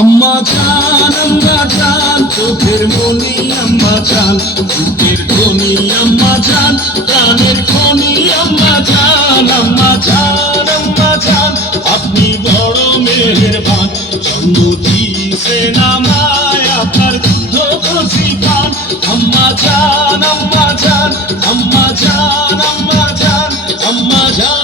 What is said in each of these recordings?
আম্মা জান চোখের মনি আম্মা জান, বুকের ধ্বনি আম্মা জান, প্রাণের খনি আম্মা জান। আম্মা জান আপনি বড় মেহেরবান, জন্ম দিয়েছেন আমায় আপনার দুধ কচি পান। আম্মা জান আম্মা জান আম্মা জান আম্মা জান আম্মা জান।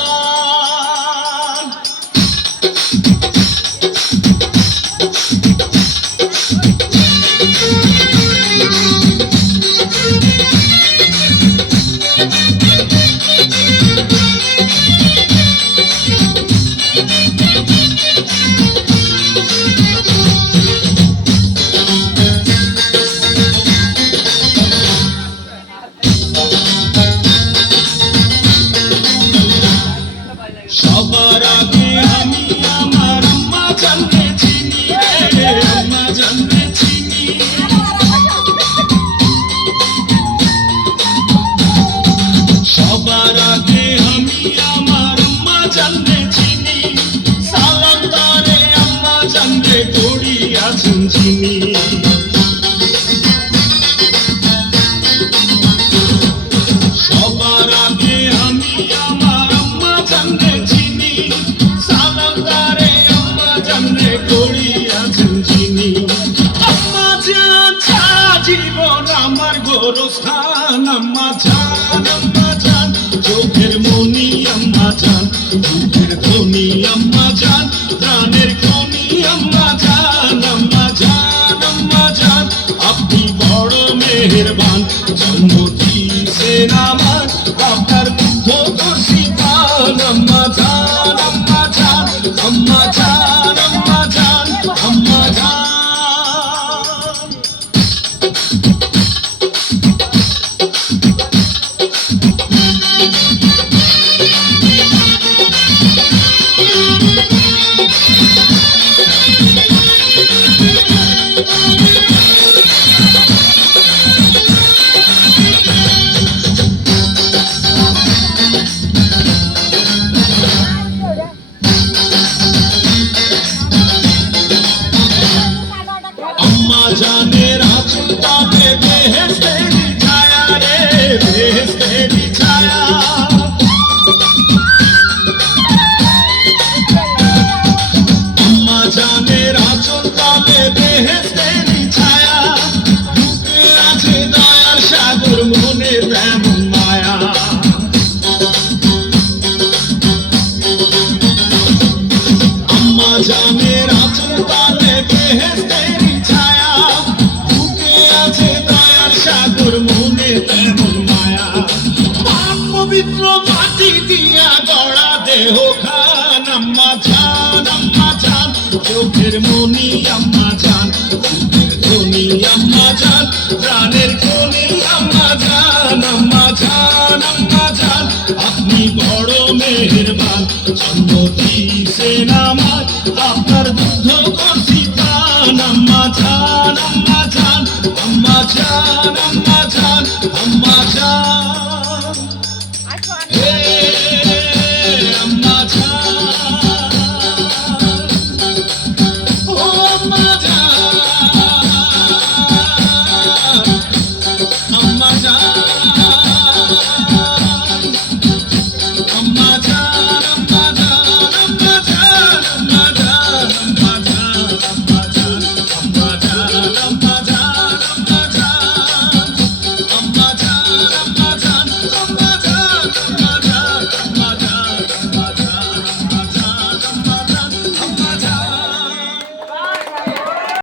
সবার আগে আমি আমার আম্মা জানকে চিনি, আম্মা জানকে চিনি। সবার আগে আমি আমার আম্মা জানকে চিনি, সালাম তারে আম্মা জানকে করিয়াছেন চিনি। সবার আগে আমি আমার আম্মা জানকে চিনি, সালাম তারে আম্মা জানকে করিয়াছেন চিনি। আম্মা জান জীবন আমার গোরস্থান, আম্মা জান চোখের মনি আম্মা জান, বুকের ধ্বনি আম্মা জান, প্রাণের খনি আম্মা জান। আম্মা জান আপনি বড় মেহেরবান, জন্ম দিয়েছেন আমার আপনার দুধ কচি পান। আম্মা জান আম্মা জান আম্মা জান আম্মা জান আম্মা জান। আম্মা জানের আঁচল তলে বেহেশতেরি ছায়া রে, বেহেশতেরি ছায়া। আম্মা জানের আঁচল তলে বেহেশতেরি ছায়া, বুকে আছে দয়ার সাগর, মনে তেমন মায়া। আম্মা জানের আঁচল তলে বেহেশতেরি ছায়া, বুকে আছে দয়ার সাগর, মনে তেমন মায়া। পাক পবিত্র মাটি দিয়া গড়া দেহ খান, আম্মা জান চোখের মনি আম্মা জান, বুকের ধ্বনি আম্মা জান, প্রাণের খনি আম্মা জান। আম্মা জান আপনি বড় মেহেরবান, জন্ম দিয়েছেন আমার আপনার দুধ কচি পান। আম্মা জান আম্মা জান আম্মা জান আম্মা জান আম্মা জান।